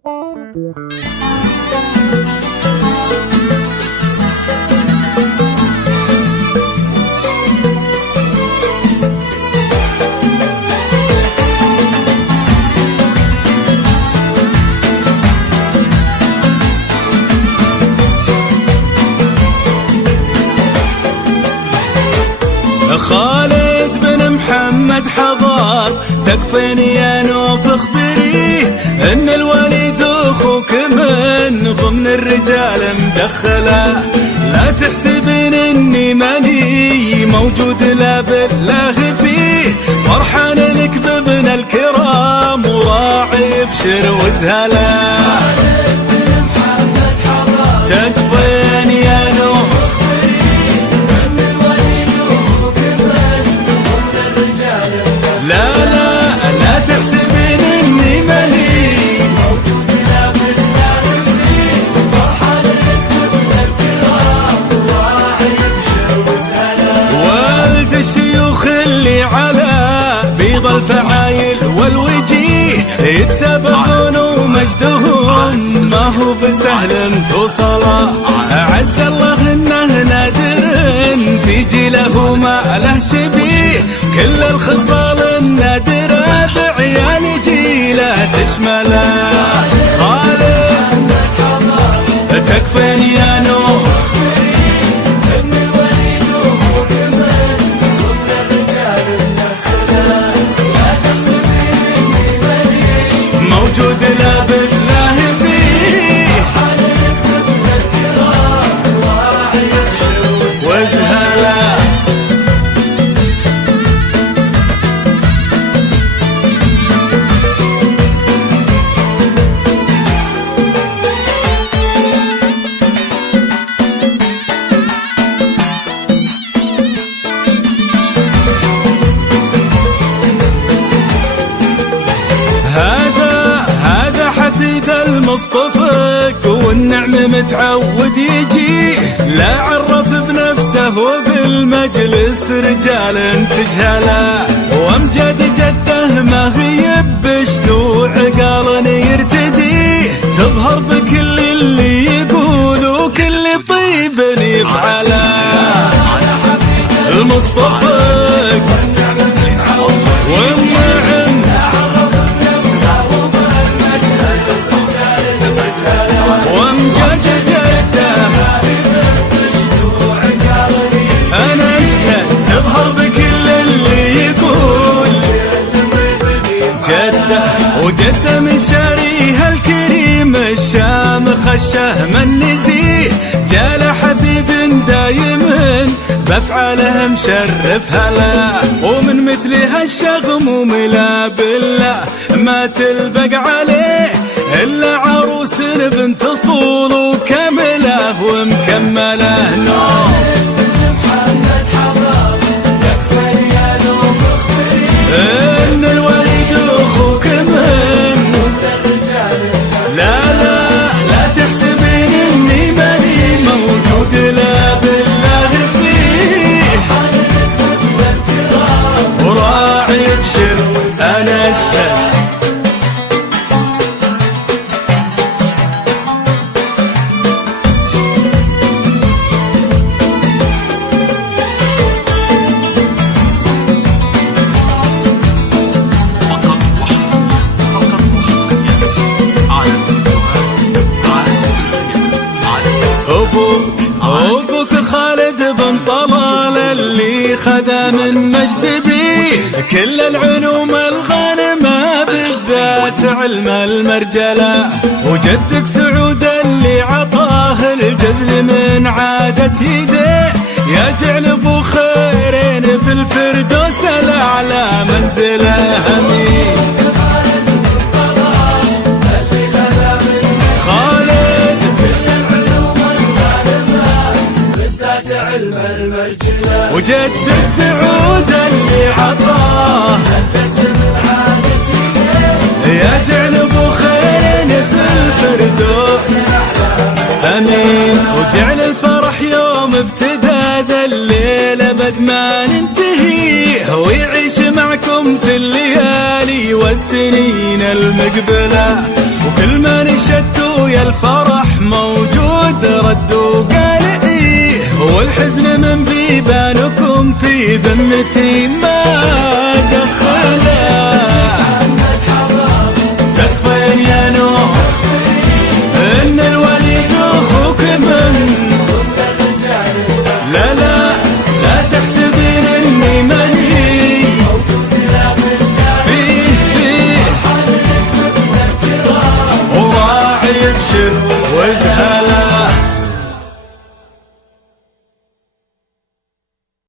خالد بن محمد حضر، تكفيني يا نوف اخبريه ان الوليد اخوك من ضمن الرجال مدخله. لا تحسبين اني ماني موجود، لا بالله فيه فرحان لك بابن الكرام وراعي ابشر وزهله. تكفيني يا نوف اللي على بيض الفعايل والوجيه يتسابقون ومجدهم ما هو بسهل توصله. عز الله انه نادر في جيله ما له شبيه، كل الخصال النادرة بعيال جيله تشمله. خالد تكفيني يا نوف موجود، لا بالله فيه وزهلا. حفيد المصطفى والنعم متعود يجيه، لا عرف بنفسه وبالمجلس رجال تجهله. وامجد جده ما هي بشتو عقال يرتديه، تظهر بكل اللي يقول وكل طيب يفعله. المصطفى وجدة من شاريها الكريم الشام خشه من نزيه، جال حفيد دايم بافعاله مشرف هلا. ومن مثلها الشغم لا بالله ما تلبق عليه الا عروس بنت صول وكمله ومكمله. نوف ان الوليد اخوك من لا تحسبين اني ماني موجود، لا بالله فيه وراعي ابشر انا اشهد. أبوك خالد بن طلال اللي خذا من مجد بيه كل العلوم الغانمة بالذات علم المرجلة. وجدك سعود اللي عطاه الجزل من عادة يديه، يا جعل ابو خيرين في الفردوس الاعلى منزله. امين وجدك سعود اللي عطاه يا جعل ابو خيرين في الفردوس. امين وجعل الفرح يوم ابتدى ذا الليل ابد ما ننتهي، ويعيش معكم في الليالي والسنين المقبله، وكل ما حبيبا متى ما